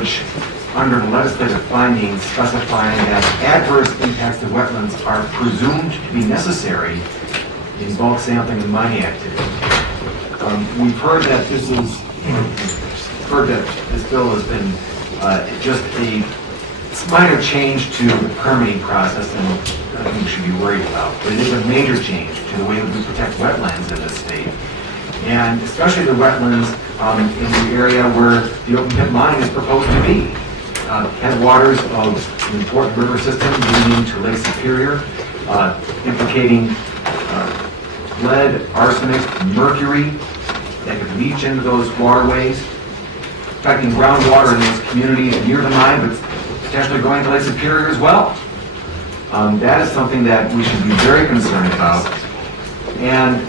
language under the legislative findings specifying that adverse impacts to wetlands are presumed to be necessary in bulk sampling and mining activity. We've heard that this bill has been just a minor change to the permitting process, and nothing we should be worried about. But it is a major change to the way that we protect wetlands in this state, and especially the wetlands in the area where the open pit mine is proposed to be. Headwaters of an important river system leading into Lake Superior, implicating lead, arsenic, mercury that could leach into those waterways, affecting groundwater in those communities near the mine, but potentially going to Lake Superior as well. That is something that we should be very concerned about. And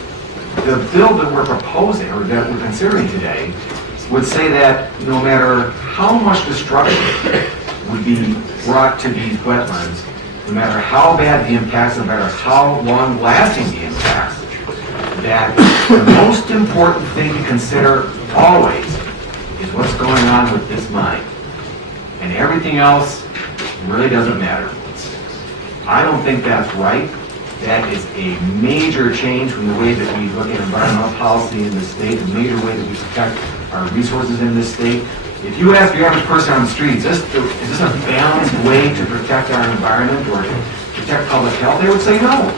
the bill that we're proposing, or that we're considering today, would say that no matter how much destruction would be brought to these wetlands, no matter how bad the impacts, no matter how long-lasting the impacts, that the most important thing to consider always is what's going on with this mine. And everything else really doesn't matter. I don't think that's right. That is a major change from the way that we look at environmental policy in this state, a major way that we protect our resources in this state. If you ask the average person on the street, is this a balanced way to protect our environment or to protect public health, they would say no.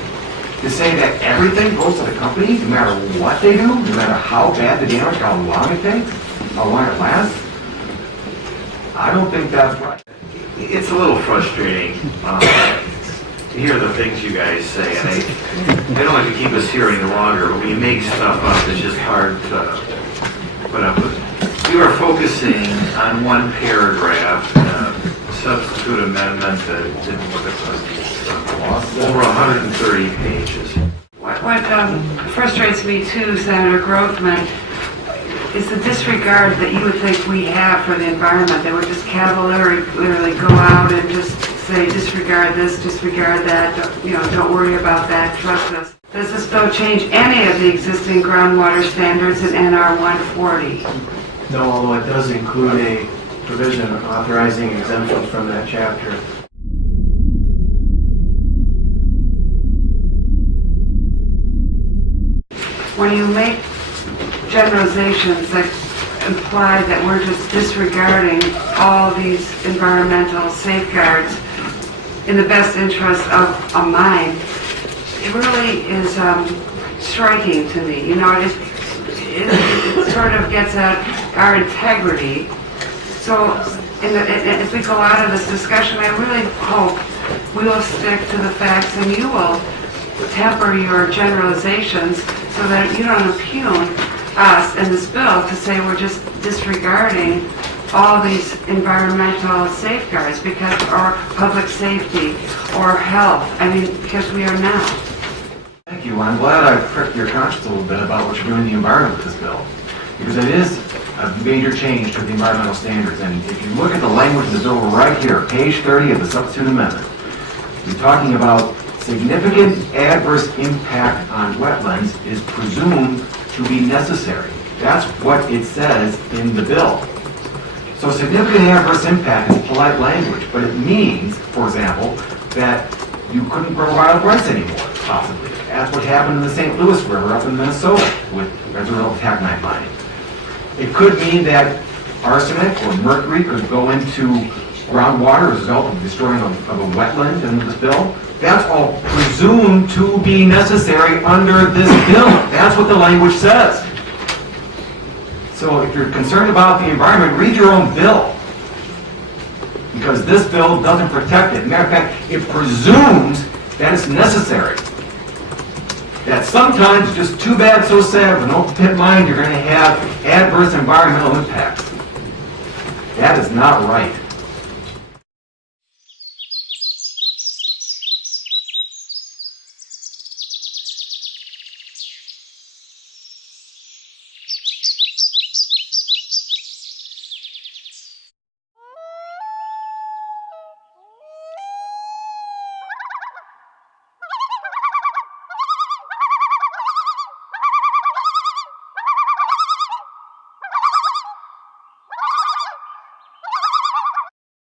To say that everything goes to the company, no matter what they do, no matter how bad the damage, how long it takes, how long it lasts, I don't think that's right. It's a little frustrating to hear the things you guys say, and I don't like to keep us here any longer, but when you make stuff up, it's just hard to put up with. You are focusing on one paragraph, substitute amendment that didn't look at over 130 pages. What frustrates me too, Senator Grothman, is the disregard that you would think we have for the environment. They would just cavalierly go out and just say, disregard this, disregard that, don't worry about that, trust us. Does this bill change any of the existing groundwater standards in NR 140? No, although it does include a provision authorizing exemptions from that chapter. When you make generalizations that imply that we're just disregarding all these environmental safeguards in the best interest of a mine, it really is striking to me. It sort of gets at our integrity. So as we go out of this discussion, I really hope we will stick to the facts and you will temper your generalizations so that you don't impugn us in this bill to say we're just disregarding all these environmental safeguards or public safety or health. Because we are not. Thank you. I'm glad I pricked your conscience a little bit about what you're doing in the environment with this bill, because it is a major change to the environmental standards. And if you look at the language of the bill right here, page 30 of the substitute amendment, you're talking about significant adverse impact on wetlands is presumed to be necessary. That's what it says in the bill. So significant adverse impact is polite language, but it means, for example, that you couldn't grow wild rice anymore, possibly. That's what happened in the St. Louis River up in Minnesota with reservoir taconite mining. It could mean that arsenic or mercury could go into groundwater as a result of destroying of a wetland in this bill. That's all presumed to be necessary under this bill. That's what the language says. So if you're concerned about the environment, read your own bill. Because this bill doesn't protect it. Matter of fact, it presumes that it's necessary. That sometimes, just too bad, so sad, with an open pit mine, you're going to have adverse environmental impacts. That is not right.